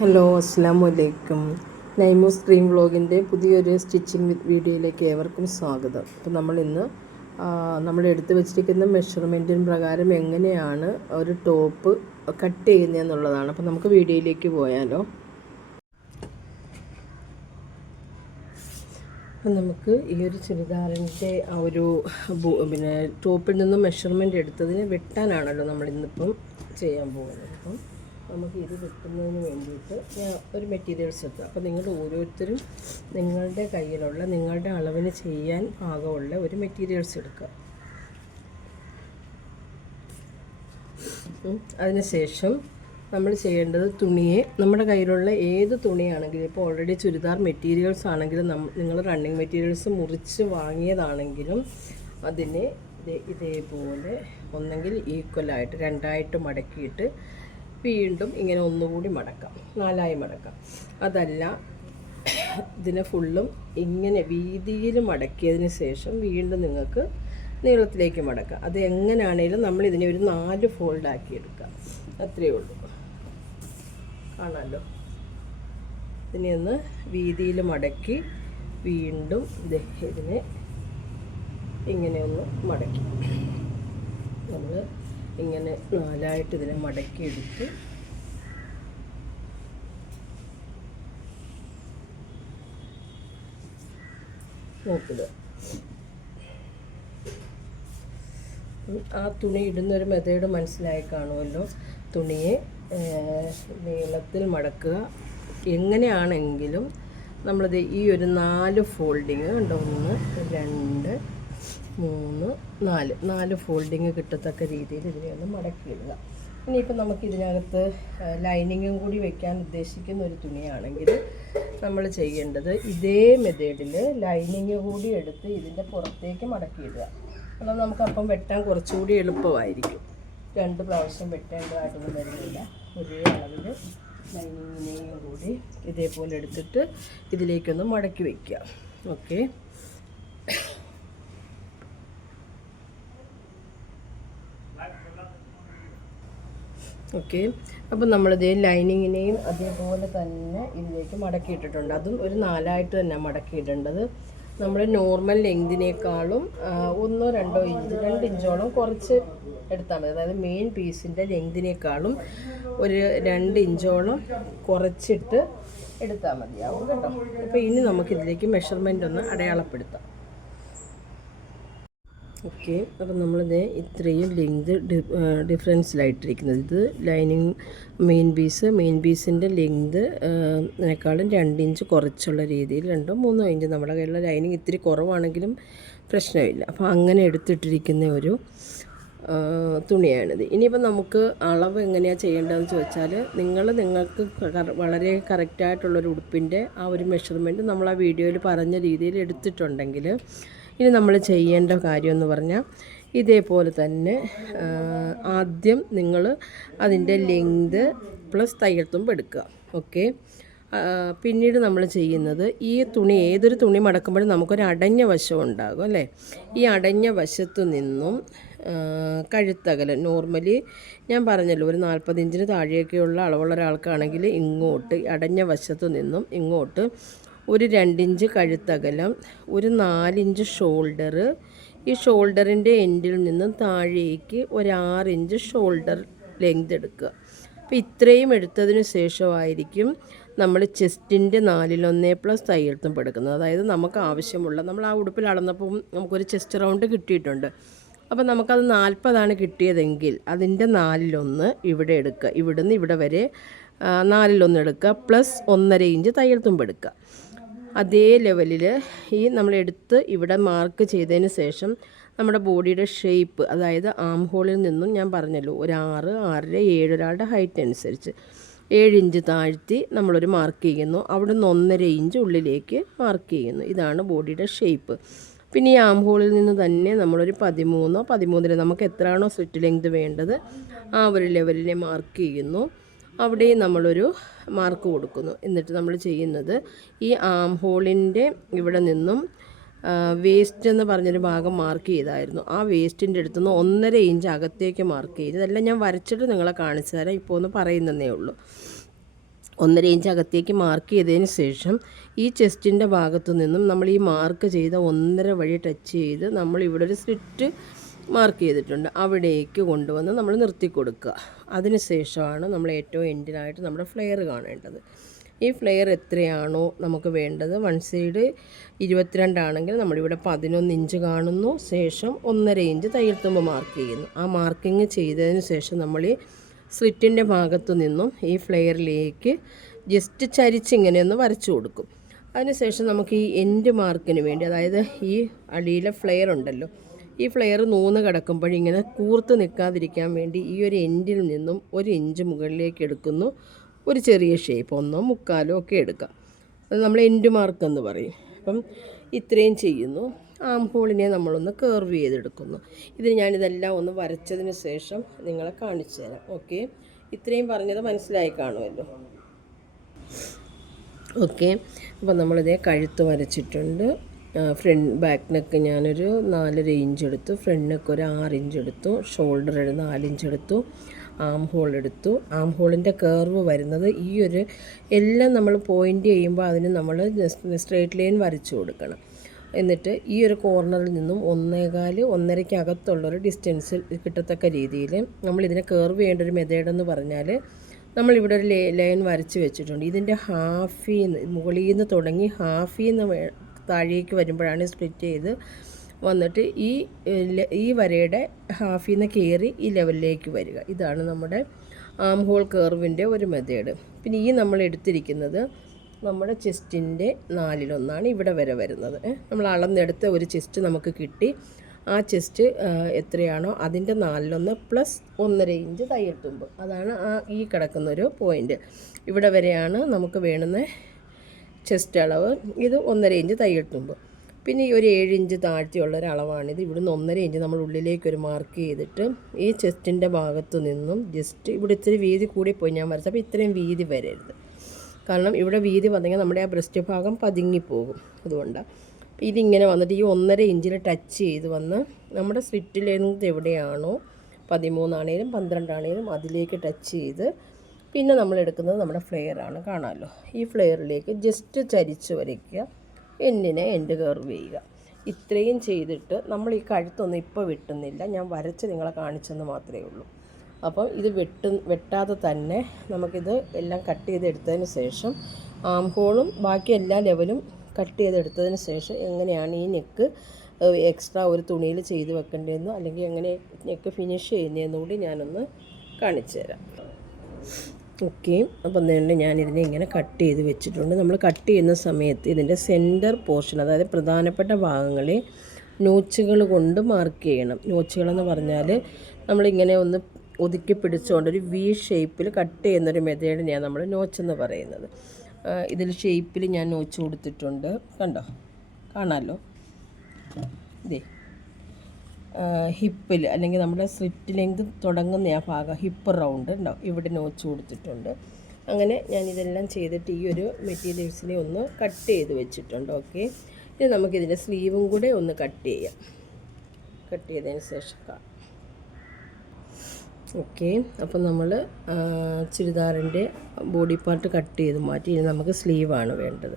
Hello അസ്സാം വലൈക്കും നൈമോ screen വ്ളോഗിന്റെ പുതിയൊരു സ്റ്റിച്ചിങ് വിത്ത് വീഡിയോയിലേക്ക് ഏവർക്കും സ്വാഗതം. അപ്പോൾ നമ്മൾ ഇന്ന് നമ്മൾ എടുത്തു വച്ചിരിക്കുന്ന മെഷർമെന്റിന് പ്രകാരം എങ്ങനെയാണ് ഒരു ടോപ്പ് കട്ട് ചെയ്യുന്നതെന്നുള്ളതാണ്. അപ്പോൾ നമുക്ക് വീഡിയോയിലേക്ക് പോയാലോ. അപ്പം നമുക്ക് ഈ ഒരു ചുരിദാറിന്റെ ആ ഒരു പിന്നെ ടോപ്പിൽ നിന്നും മെഷർമെന്റ് എടുത്തതിന് വെട്ടാനാണല്ലോ നമ്മൾ ഇന്നിപ്പം ചെയ്യാൻ പോകുന്നത്. അപ്പം നമുക്ക് ഇത് വെട്ടുന്നതിന് വേണ്ടിയിട്ട് ഞാൻ ഒരു മെറ്റീരിയൽസ് എടുത്തു. അപ്പോൾ നിങ്ങൾ ഓരോരുത്തരും നിങ്ങളുടെ കയ്യിലുള്ള നിങ്ങളുടെ അളവിന് ചെയ്യാൻ പാകമുള്ള ഒരു മെറ്റീരിയൽസ് എടുക്കുക. അതിനുശേഷം നമ്മൾ ചെയ്യേണ്ടത് തുണിയെ നമ്മുടെ കയ്യിലുള്ള ഏത് തുണിയാണെങ്കിലും ഇപ്പോൾ ഓൾറെഡി ചുരിദാർ മെറ്റീരിയൽസ് ആണെങ്കിലും നിങ്ങൾ റണ്ണിങ് മെറ്റീരിയൽസ് മുറിച്ച് വാങ്ങിയതാണെങ്കിലും അതിനെ ഇതേപോലെ ഒന്നെങ്കിൽ ഈക്വലായിട്ട് രണ്ടായിട്ട് മടക്കിയിട്ട് വീണ്ടും ഇങ്ങനെ ഒന്നുകൂടി മടക്കാം. നാലായി മടക്കാം. അതല്ല ഇതിനെ ഫുള്ളും ഇങ്ങനെ വീതിയിൽ മടക്കിയതിന് ശേഷം വീണ്ടും നിങ്ങൾക്ക് നീളത്തിലേക്ക് മടക്കാം. അത് എങ്ങനെയാണേലും നമ്മൾ ഇതിനെ ഒരു നാല് ഫോൾഡാക്കി എടുക്കുക അത്രയേ ഉള്ളൂ. കാണാമല്ലോ ഇതിനെ ഒന്ന് വീതിയിൽ മടക്കി വീണ്ടും ഇത് ഇതിനെ ഇങ്ങനെ ഒന്ന് മടക്കി. നമ്മൾ ഇങ്ങനെ നാലായിട്ട് ഇതിനെ മടക്കി എടുത്ത് നോക്കുക ആ തുണി ഇടുന്നൊരു മെത്തേഡ് മനസ്സിലായി കാണുമല്ലോ. തുണിയെ നീളത്തിൽ മടക്കുക. എങ്ങനെയാണെങ്കിലും നമ്മളത് ഈ ഒരു നാല് ഫോൾഡിങ് കണ്ടോ? ഒന്ന് രണ്ട് മൂന്ന് നാല്. നാല് ഫോൾഡിങ് കിട്ടത്തക്ക രീതിയിൽ ഇതിനെ ഒന്ന് മടക്കിയിടുക. ഇനിയിപ്പോൾ നമുക്ക് ഇതിനകത്ത് ലൈനിങ്ങും കൂടി വെക്കാൻ ഉദ്ദേശിക്കുന്ന ഒരു തുണിയാണെങ്കിൽ നമ്മൾ ചെയ്യേണ്ടത് ഇതേ മെത്തേഡിൽ ലൈനിങ് കൂടി എടുത്ത് ഇതിന്റെ പുറത്തേക്ക് മടക്കിയിടുക. അപ്പോൾ നമുക്ക് അപ്പം വെട്ടാൻ കുറച്ചുകൂടി എളുപ്പമായിരിക്കും. രണ്ട് പ്രാവശ്യം വെട്ടേണ്ടതായിട്ടൊന്നും വരുന്നില്ല. ഒരേ അളവിൽ ലൈനിങ്ങിനെയും കൂടി ഇതേപോലെ എടുത്തിട്ട് ഇതിലേക്കൊന്ന് മടക്കി വയ്ക്കുക ഓക്കെ. ഓക്കെ. അപ്പം നമ്മളിതേ ലൈനിങ്ങിനെയും അതേപോലെ തന്നെ ഇതിലേക്ക് മടക്കിയിട്ടിട്ടുണ്ട്. അതും ഒരു നാലായിട്ട് തന്നെ മടക്കിയിടേണ്ടത്. നമ്മൾ നോർമൽ ലെങ്തിനേക്കാളും ഒന്നോ രണ്ടോ ഇഞ്ച് രണ്ട് ഇഞ്ചോളം കുറച്ച് എടുത്താൽ മതി. അതായത് മെയിൻ പീസിന്റെ ലെങ്തിനേക്കാളും ഒരു രണ്ട് ഇഞ്ചോളം കുറച്ചിട്ട് എടുത്താൽ മതിയാവും കേട്ടോ. അപ്പോൾ ഇനി നമുക്കിതിലേക്ക് മെഷർമെന്റ് ഒന്ന് അടയാളപ്പെടുത്താം. ഓക്കെ. അപ്പം നമ്മളിത് ഇത്രയും ലെങ്ത് ഡിഫറൻസിലായിട്ടിരിക്കുന്നത്. ഇത് ലൈനിങ് മെയിൻ പീസ് മെയിൻ പീസിന്റെ ലെങ്ത് അതിനേക്കാളും രണ്ട് ഇഞ്ച് കുറച്ചുള്ള രീതിയിൽ രണ്ടോ മൂന്നോ ഇഞ്ച്. നമ്മുടെ കയ്യിലുള്ള ലൈനിങ് ഇത്തിരി കുറവാണെങ്കിലും പ്രശ്നമില്ല. അപ്പോൾ അങ്ങനെ എടുത്തിട്ടിരിക്കുന്ന ഒരു തുണിയാണിത്. ഇനിയിപ്പോൾ നമുക്ക് അളവ് എങ്ങനെയാണ് ചെയ്യേണ്ടതെന്ന് ചോദിച്ചാൽ നിങ്ങൾ നിങ്ങൾക്ക് വളരെ കറക്റ്റായിട്ടുള്ളൊരു ഉടുപ്പിന്റെ ആ ഒരു മെഷർമെന്റ് നമ്മൾ ആ വീഡിയോയിൽ പറഞ്ഞ രീതിയിൽ എടുത്തിട്ടുണ്ടെങ്കിൽ ഇനി നമ്മൾ ചെയ്യേണ്ട കാര്യം എന്ന് പറഞ്ഞാൽ ഇതേപോലെ തന്നെ ആദ്യം നിങ്ങൾ അതിന്റെ ലെങ്ത് പ്ലസ് തയ്യൽ എടുക്കുക. ഓക്കെ? പിന്നീട് നമ്മൾ ചെയ്യുന്നത് ഈ തുണി ഏതൊരു തുണി മടക്കുമ്പോഴും നമുക്കൊരു അടഞ്ഞ വശം ഉണ്ടാകും അല്ലേ? ഈ അടഞ്ഞ വശത്തു നിന്നും കഴുത്തകൽ നോർമലി ഞാൻ പറഞ്ഞല്ലോ ഒരു നാൽപ്പത് ഇഞ്ചിന് താഴെയൊക്കെയുള്ള അളവുള്ള ഒരാൾക്കാണെങ്കിൽ ഇങ്ങോട്ട് അടഞ്ഞ വശത്തു നിന്നും ഇങ്ങോട്ട് ഒരു രണ്ടിഞ്ച് കഴുത്തകലം ഒരു നാലിഞ്ച് ഷോൾഡർ ഈ ഷോൾഡറിന്റെ എൻഡിൽ നിന്നും താഴേക്ക് ഒരു ആറിഞ്ച് ഷോൾഡർ ലെങ്ത് എടുക്കുക. അപ്പോൾ ഇത്രയും എടുത്തതിന് ശേഷമായിരിക്കും നമ്മൾ ചെസ്റ്റിന്റെ നാലിലൊന്നേ പ്ലസ് തയ്യൽത്തും എടുക്കുന്നത് അതായത് നമുക്ക് ആവശ്യമുള്ള നമ്മൾ ആ ഉടുപ്പിൽ അളന്നപ്പോൾ നമുക്കൊരു ചെസ്റ്റ് റൗണ്ട് കിട്ടിയിട്ടുണ്ട്. അപ്പോൾ നമുക്കത് നാൽപ്പതാണ് കിട്ടിയതെങ്കിൽ അതിന്റെ നാലിലൊന്ന് ഇവിടെ എടുക്കുക. ഇവിടുന്ന് ഇവിടെ വരെ നാലിലൊന്ന് എടുക്കുക പ്ലസ് ഒന്നര ഇഞ്ച് തയ്യൽ തുമ്പ് എടുക്കുക അതേ ലെവലിൽ ഈ നമ്മളെടുത്ത് ഇവിടെ മാർക്ക് ചെയ്തതിന് ശേഷം നമ്മുടെ ബോഡിയുടെ ഷേപ്പ് അതായത് ആം ഹോളിൽ നിന്നും ഞാൻ പറഞ്ഞല്ലോ ഒരു ആറ് ആറര ഏഴ് ഒരാളുടെ ഹൈറ്റ് അനുസരിച്ച് ഏഴ് ഇഞ്ച് താഴ്ത്തി നമ്മളൊരു മാർക്ക് ചെയ്യുന്നു. അവിടെ നിന്ന് ഒന്നര ഇഞ്ച് ഉള്ളിലേക്ക് മാർക്ക് ചെയ്യുന്നു. ഇതാണ് ബോഡിയുടെ ഷേപ്പ് പിന്നെ ഈ ആം ഹോളിൽ നിന്ന് തന്നെ നമ്മളൊരു പതിമൂന്നോ പതിമൂന്നര നമുക്ക് എത്രയാണോ സ്ലിറ്റ് ലെങ്ത് വേണ്ടത് ആ ഒരു ലെവലിനെ മാർക്ക് ചെയ്യുന്നു. അവിടെയും നമ്മളൊരു മാർക്ക് കൊടുക്കുന്നു. എന്നിട്ട് നമ്മൾ ചെയ്യുന്നത് ഈ ആം ഹോളിന്റെ ഇവിടെ നിന്നും വേസ്റ്റ് എന്ന് പറഞ്ഞൊരു ഭാഗം മാർക്ക് ചെയ്തായിരുന്നു. ആ വേസ്റ്റിന്റെ അടുത്തുനിന്ന് ഒന്നര ഇഞ്ച് അകത്തേക്ക് മാർക്ക് ചെയ്തു. ഇതെല്ലാം ഞാൻ വരച്ചിട്ട് നിങ്ങളെ കാണിച്ചു തരാം. ഇപ്പോൾ ഒന്ന് പറയുന്നതേ ഉള്ളൂ. ഒന്നര ഇഞ്ച് അകത്തേക്ക് മാർക്ക് ചെയ്തതിന് ശേഷം ഈ ചെസ്റ്റിന്റെ ഭാഗത്തു നിന്നും നമ്മൾ ഈ മാർക്ക് ചെയ്ത ഒന്നര വഴി ടച്ച് ചെയ്ത് നമ്മൾ ഇവിടെ ഒരു സ്ലിറ്റ് മാർക്ക് ചെയ്തിട്ടുണ്ട്. അവിടേക്ക് കൊണ്ടുവന്ന് നമ്മൾ നിർത്തി കൊടുക്കുക. അതിനുശേഷമാണ് നമ്മൾ ഏറ്റവും എൻഡിനായിട്ട് നമ്മുടെ ഫ്ലെയർ കാണേണ്ടത്. ഈ ഫ്ലെയർ എത്രയാണോ നമുക്ക് വേണ്ടത്? വൺ സൈഡ് ഇരുപത്തിരണ്ടാണെങ്കിൽ നമ്മളിവിടെ പതിനൊന്ന് ഇഞ്ച് കാണുന്നു. ശേഷം ഒന്നര ഇഞ്ച് തയ്യൽ തുമ്പ് മാർക്ക് ചെയ്യുന്നു. ആ മാർക്കിങ് ചെയ്തതിന് ശേഷം നമ്മൾ ഈ സ്ലിറ്റിന്റെ ഭാഗത്തു നിന്നും ഈ ഫ്ലെയറിലേക്ക് ജസ്റ്റ് ചരിച്ചിങ്ങനെ ഒന്ന് വരച്ചു കൊടുക്കും. അതിനുശേഷം നമുക്ക് ഈ എൻഡ് മാർക്കിന് വേണ്ടി അതായത് ഈ അടിയിലെ ഫ്ലെയർ ഉണ്ടല്ലോ ഈ ഫ്ലെയർ നൂന്ന് കിടക്കുമ്പോഴിങ്ങനെ കൂർത്ത് നിൽക്കാതിരിക്കാൻ വേണ്ടി ഈ ഒരു എൻഡിൽ നിന്നും ഒരു ഇഞ്ച് മുകളിലേക്ക് എടുക്കുന്നു. ഒരു ചെറിയ ഷേപ്പ് ഒന്നോ മുക്കാലോ ഒക്കെ എടുക്കാം. അത് നമ്മൾ എൻഡ് മാർക്ക് എന്ന് പറയും. അപ്പം ഇത്രയും ചെയ്യുന്നു. ആം ഹോളിനെ നമ്മളൊന്ന് കേർവ് ചെയ്തെടുക്കുന്നു. ഇതിന് ഞാനിതെല്ലാം ഒന്ന് വരച്ചതിന് ശേഷം നിങ്ങളെ കാണിച്ചു തരാം. ഓക്കെ ഇത്രയും പറഞ്ഞത് മനസ്സിലായി കാണുമല്ലോ. ഓക്കെ അപ്പം നമ്മളിതേ കഴുത്ത് വരച്ചിട്ടുണ്ട്. ഫ്രണ്ട് ബാക്ക് ഞാനൊരു നാലര ഇഞ്ച് എടുത്തു. ഫ്രണ്ട് ഒരു ആറ് ഇഞ്ച് എടുത്തു. ഷോൾഡർ ഒരു നാല് ഇഞ്ച് എടുത്തു. ആം ഹോൾ എടുത്തു. ആം ഹോളിന്റെ കർവ് വരുന്നത് ഈ ഒരു എല്ലാം നമ്മൾ പോയിന്റ് ചെയ്യുമ്പോൾ അതിന് നമ്മൾ സ്ട്രേറ്റ് ലൈൻ വരച്ചു കൊടുക്കണം. എന്നിട്ട് ഈ ഒരു കോർണറിൽ നിന്നും ഒന്നേകാൽ ഒന്നരയ്ക്കകത്തുള്ളൊരു ഡിസ്റ്റൻസിൽ കിട്ടത്തക്ക രീതിയിൽ നമ്മൾ ഇതിനെ കേർവ് ചെയ്യേണ്ട ഒരു മെത്തേഡ് എന്ന് പറഞ്ഞാൽ നമ്മളിവിടെ ഒരു ലൈൻ വരച്ച് വെച്ചിട്ടുണ്ട്. ഇതിന്റെ ഹാഫിൽ നിന്ന് മുകളിൽ നിന്ന് തുടങ്ങി ഹാഫിൽ നിന്ന് താഴേക്ക് വരുമ്പോഴാണ് സ്പ്ലിറ്റ് ചെയ്ത് വന്നിട്ട് ഈ ഈ വരയുടെ ഹാഫിൽ നിന്ന് കയറി ഈ ലെവലിലേക്ക് വരിക. ഇതാണ് നമ്മുടെ ആം ഹോൾ കേർവിന്റെ ഒരു മെത്തേഡ് പിന്നെ ഈ നമ്മൾ എടുത്തിരിക്കുന്നത് നമ്മുടെ ചെസ്റ്റിന്റെ നാലിലൊന്നാണ് ഇവിടെ വരെ വരുന്നത്. നമ്മൾ അളന്നെടുത്ത ഒരു ചെസ്റ്റ് നമുക്ക് കിട്ടി. ആ ചെസ്റ്റ് എത്രയാണോ അതിന്റെ നാലിലൊന്ന് പ്ലസ് ഒന്നര ഇഞ്ച് തയ്യൽ തുമ്പ്. അതാണ് ആ ഈ കിടക്കുന്നൊരു പോയിന്റ് ഇവിടെ വരെയാണ് നമുക്ക് വേണ്ടുന്ന ചെസ്റ്റ് അളവ് ഇത് ഒന്നര ഇഞ്ച് തുമ്പ് പിന്നെ ഈ ഒരു ഏഴ് ഇഞ്ച് താഴ്ത്തിയുള്ള ഒരു അളവാണിത്. ഇവിടുന്ന് ഒന്നര ഇഞ്ച് നമ്മൾ ഉള്ളിലേക്ക് ഒരു മാർക്ക് ചെയ്തിട്ട് ഈ ചെസ്റ്റിന്റെ ഭാഗത്തു നിന്നും ജസ്റ്റ് ഇവിടെ ഇത്തിരി വീതി കൂടി പോയി ഞാൻ വരച്ചത് അപ്പോൾ ഇത്രയും വീതി വരരുത്. കാരണം ഇവിടെ വീതി വന്നെങ്കിൽ നമ്മുടെ ആ ബ്രസ്റ്റ് ഭാഗം പതുങ്ങിപ്പോകും അതുകൊണ്ടാണ് അപ്പോൾ ഇതിങ്ങനെ വന്നിട്ട് ഈ ഒന്നര ഇഞ്ചിൽ ടച്ച് ചെയ്ത് വന്ന് നമ്മുടെ സ്ലിറ്റ് ലെങ്ത് എവിടെയാണോ പതിമൂന്നാണേലും പന്ത്രണ്ടാണേലും അതിലേക്ക് ടച്ച് ചെയ്ത് പിന്നെ നമ്മൾ എടുക്കുന്നത് നമ്മുടെ ഫ്ലെയർ ആണ്. കാണാമല്ലോ. ഈ ഫ്ലെയറിലേക്ക് ജസ്റ്റ് ചരിച്ച് വരയ്ക്കുക. എന്നിനെ എൻഡ് കർവ് ചെയ്യുക. ഇത്രയും ചെയ്തിട്ട് നമ്മൾ ഈ കഴുത്തൊന്നും ഇപ്പോൾ വെട്ടുന്നില്ല. ഞാൻ വരച്ച് നിങ്ങളെ കാണിച്ചെന്ന് മാത്രമേ ഉള്ളൂ. അപ്പം ഇത് വെട്ട് വെട്ടാതെ തന്നെ നമുക്കിത് എല്ലാം കട്ട് ചെയ്തെടുത്തതിന് ശേഷം ആം ഹോളും ബാക്കി എല്ലാ ലെവലും കട്ട് ചെയ്തെടുത്തതിന് ശേഷം എങ്ങനെയാണ് ഈ നെക്ക് എക്സ്ട്രാ ഒരു തുണിയിൽ ചെയ്ത് വെക്കേണ്ടതെന്നോ അല്ലെങ്കിൽ എങ്ങനെ നെക്ക് ഫിനിഷ് ചെയ്യുന്നതെന്നും കൂടി ഞാനൊന്ന് കാണിച്ചു തരാം ഓക്കെ. അപ്പം തന്നെ ഞാനിതിനെ ഇങ്ങനെ കട്ട് ചെയ്ത് വെച്ചിട്ടുണ്ട്. നമ്മൾ കട്ട് ചെയ്യുന്ന സമയത്ത് ഇതിന്റെ സെന്റർ പോർഷൻ അതായത് പ്രധാനപ്പെട്ട ഭാഗങ്ങളെ നോച്ചുകൾ കൊണ്ട് മാർക്ക് ചെയ്യണം. നോച്ചുകളെന്ന് പറഞ്ഞാൽ നമ്മളിങ്ങനെ ഒന്ന് ഒതുക്കി പിടിച്ചുകൊണ്ട് ഒരു വി ഷേപ്പിൽ കട്ട് ചെയ്യുന്നൊരു മെത്തേഡിനെയാണ് നമ്മൾ നോച്ചെന്ന് പറയുന്നത്. ഇതിൽ ഷേപ്പിൽ ഞാൻ നോച്ച് കൊടുത്തിട്ടുണ്ട്. കണ്ടോ? കാണാമല്ലോ ഇതേ. ഹിപ്പിൽ അല്ലെങ്കിൽ നമ്മുടെ സ്ലിറ്റ് ലെങ്ത് തുടങ്ങുന്ന ആ ഭാഗം ഹിപ്പ് റൗണ്ട് ഉണ്ടാവും ഇവിടെ നോച്ച് കൊടുത്തിട്ടുണ്ട്. അങ്ങനെ ഞാൻ ഇതെല്ലാം ചെയ്തിട്ട് ഈ ഒരു മെറ്റീരിയൽസിനെ ഒന്ന് കട്ട് ചെയ്ത് വെച്ചിട്ടുണ്ട്. ഓക്കെ. ഇനി നമുക്കിതിന്റെ സ്ലീവും കൂടെ ഒന്ന് കട്ട് ചെയ്യാം. കട്ട് ചെയ്തതിന് ശേഷം ഓക്കെ. അപ്പം നമ്മൾ ചുരിദാറിന്റെ ബോഡി പാർട്ട് കട്ട് ചെയ്ത് മാറ്റി. ഇനി നമുക്ക് സ്ലീവാണ് വേണ്ടത്.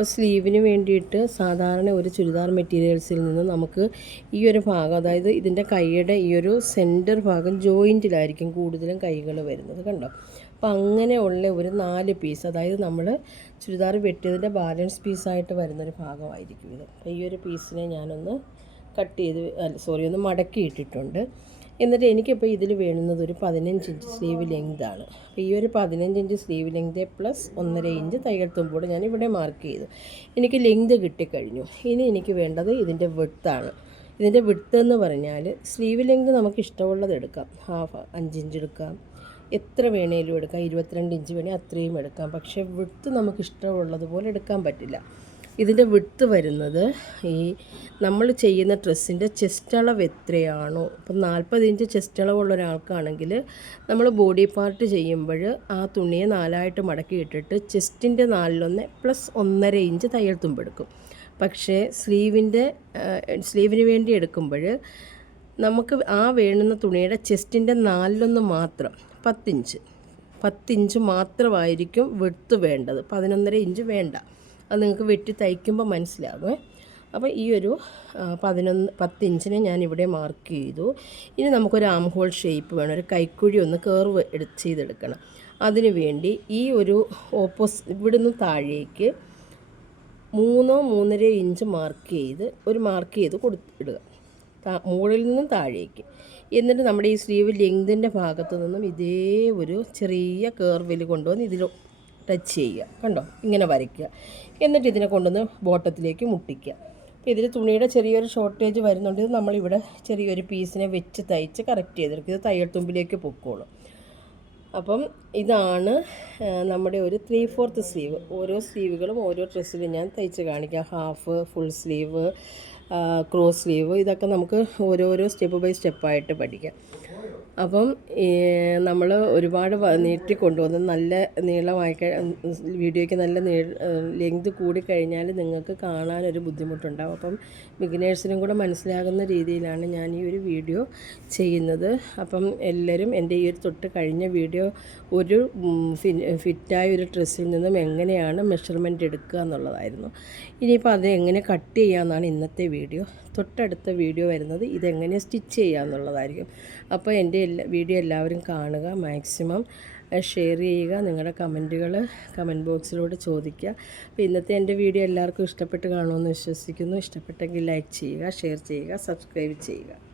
അപ്പോൾ സ്ലീവിന് വേണ്ടിയിട്ട് സാധാരണ ഒരു ചുരിദാർ മെറ്റീരിയൽസിൽ നിന്ന് നമുക്ക് ഈ ഒരു ഭാഗം അതായത് ഇതിന്റെ കൈയുടെ ഈ ഒരു സെന്റർ ഭാഗം ജോയിന്റിലായിരിക്കും കൂടുതലും കൈകൾ വരുന്നത് കണ്ടോ? അപ്പോൾ അങ്ങനെയുള്ള ഒരു നാല് പീസ് അതായത് നമ്മൾ ചുരിദാർ വെട്ടിയതിന്റെ ബാലൻസ് പീസായിട്ട് വരുന്നൊരു ഭാഗമായിരിക്കും ഇത്. അപ്പോൾ ഈ ഒരു പീസിനെ ഞാനൊന്ന് കട്ട് ചെയ്ത് സോറി ഒന്ന് മടക്കി ഇട്ടിട്ടുണ്ട് എന്നിട്ട് എനിക്കിപ്പോൾ ഇതിൽ വേണുന്നത് ഒരു പതിനഞ്ച് ഇഞ്ച് സ്ലീവ് ലെങ്താണ് അപ്പോൾ ഈ ഒരു പതിനഞ്ച് ഇഞ്ച് സ്ലീവ് ലെങ്ത് പ്ലസ് ഒന്നര ഇഞ്ച് തയ്യൽ ഞാൻ ഇവിടെ മാർക്ക് ചെയ്തു. എനിക്ക് ലെങ്ത് കിട്ടിക്കഴിഞ്ഞു. ഇനി എനിക്ക് വേണ്ടത് ഇതിന്റെ വിട്താണ് ഇതിന്റെ വിട്ത് എന്ന് പറഞ്ഞാൽ സ്ലീവ് ലെങ്ത് നമുക്ക് ഇഷ്ടമുള്ളത് എടുക്കാം. ഹാഫ് അഞ്ച് ഇഞ്ച് എടുക്കാം. എത്ര വേണേലും എടുക്കാം. ഇരുപത്തിരണ്ട് ഇഞ്ച് വേണേൽ അത്രയും എടുക്കാം. പക്ഷേ വിട്ത് നമുക്ക് ഇഷ്ടമുള്ളതുപോലെ എടുക്കാൻ പറ്റില്ല. ഇതിന്റെ വിട്ത്ത് വരുന്നത് ഈ നമ്മൾ ചെയ്യുന്ന ഡ്രസ്സിന്റെ ചെസ്റ്റ് അളവ് എത്രയാണോ ഇപ്പം നാൽപ്പത് ഇഞ്ച് ചെസ്റ്റ് അളവുള്ള ഒരാൾക്കാണെങ്കിൽ നമ്മൾ ബോഡി പാർട്ട് ചെയ്യുമ്പോൾ ആ തുണിയെ നാലായിട്ട് മടക്കി ഇട്ടിട്ട് ചെസ്റ്റിന്റെ നാലിലൊന്ന് പ്ലസ് ഒന്നര ഇഞ്ച് തയ്യൽ തുമ്പെടുക്കും പക്ഷേ സ്ലീവിന്റെ സ്ലീവിന് വേണ്ടി എടുക്കുമ്പോൾ നമുക്ക് ആ വേണുന്ന തുണിയുടെ ചെസ്റ്റിന്റെ നാലിലൊന്ന് മാത്രം പത്തിഞ്ച് പത്തിഞ്ച് മാത്രമായിരിക്കും വെട്ട് വേണ്ടത് പതിനൊന്നര ഇഞ്ച് വേണ്ട. അത് നിങ്ങൾക്ക് വെട്ടി തയ്ക്കുമ്പോൾ മനസ്സിലാകും. അപ്പോൾ ഈ ഒരു പതിനൊന്ന് പതിനൊന്ന് പത്തിഞ്ചിനെ ഞാൻ ഇവിടെ മാർക്ക് ചെയ്തു. ഇനി നമുക്കൊരു ആം ഹോൾ ഷേപ്പ് വേണം. ഒരു കൈക്കുഴി ഒന്ന് കേർവ് എടു ചെയ്തെടുക്കണം. അതിനു വേണ്ടി ഈ ഒരു ഓപ്പോസ് ഇവിടുന്ന് താഴേക്ക് മൂന്നോ മൂന്നര ഇഞ്ച് മാർക്ക് ചെയ്ത് ഒരു മാർക്ക് ചെയ്ത് കൊടുത്തിടുക. മുകളിൽ നിന്നും താഴേക്ക്. എന്നിട്ട് നമ്മുടെ ഈ സ്ലീവ് ലെങ്തിന്റെ ഭാഗത്തു നിന്നും ഇതേ ഒരു ചെറിയ കേർവിൽ കൊണ്ടുവന്ന് ഇതിൽ ടച്ച് ചെയ്യുക. കണ്ടോ? ഇങ്ങനെ വരയ്ക്കുക. എന്നിട്ട് ഇതിനെ കൊണ്ടുവന്ന് ബോട്ടത്തിലേക്ക് മുട്ടിക്കുക. അപ്പോൾ ഇതിൽ തുണിയുടെ ചെറിയൊരു ഷോർട്ടേജ് വരുന്നുണ്ട്. ഇത് നമ്മളിവിടെ ചെറിയൊരു പീസിനെ വെച്ച് തയ്ച്ച് കറക്റ്റ് ചെയ്തെടുക്കും. ഇത് തയ്യൽ തുമ്പിലേക്ക് പൊക്കോളും. അപ്പം ഇതാണ് നമ്മുടെ ഒരു ത്രീ ഫോർത്ത് സ്ലീവ് ഓരോ സ്ലീവുകളും ഓരോ ഡ്രസ്സിലും ഞാൻ തയ്ച്ച് കാണിക്കാം. Half full sleeve cross sleeve ഇതൊക്കെ നമുക്ക് ഓരോരോ സ്റ്റെപ്പ് ബൈ സ്റ്റെപ്പായിട്ട് പഠിക്കാം. അപ്പം നമ്മൾ ഒരുപാട് നീട്ടി കൊണ്ടുവന്ന് നല്ല നീളമായി വീഡിയോയ്ക്ക് നല്ല നീ ലെങ്ത് കൂടിക്കഴിഞ്ഞാൽ നിങ്ങൾക്ക് കാണാനൊരു ബുദ്ധിമുട്ടുണ്ടാവും. അപ്പം ബിഗിനേഴ്സിനും കൂടെ മനസ്സിലാകുന്ന രീതിയിലാണ് ഞാൻ ഈ ഒരു വീഡിയോ ചെയ്യുന്നത്. അപ്പം എല്ലാവരും എന്റെ ഈ ഒരു തൊട്ട് കഴിഞ്ഞ വീഡിയോ ഒരു ഫിറ്റായ ഒരു ഡ്രസ്സിൽ നിന്നും എങ്ങനെയാണ് മെഷർമെന്റ് എടുക്കുക എന്നുള്ളതായിരുന്നു. ഇനിയിപ്പോൾ അത് എങ്ങനെ കട്ട് ചെയ്യാമെന്നാണ് ഇന്നത്തെ വീഡിയോ. തൊട്ടടുത്ത വീഡിയോ വരുന്നത് ഇതെങ്ങനെ സ്റ്റിച്ച് ചെയ്യുക എന്നുള്ളതായിരിക്കും. അപ്പോൾ എന്റെ എല്ലാ വീഡിയോ എല്ലാവരും കാണുക മാക്സിമം ഷെയർ ചെയ്യുക നിങ്ങളുടെ കമന്റുകൾ കമന്റ് ബോക്സിലൂടെ ചോദിക്കുക. അപ്പോൾ ഇന്നത്തെ എന്റെ വീഡിയോ എല്ലാവർക്കും ഇഷ്ടപ്പെട്ട് കാണുമെന്ന് വിശ്വസിക്കുന്നു. ഇഷ്ടപ്പെട്ടെങ്കിൽ ലൈക്ക് ചെയ്യുക ഷെയർ ചെയ്യുക സബ്സ്ക്രൈബ് ചെയ്യുക.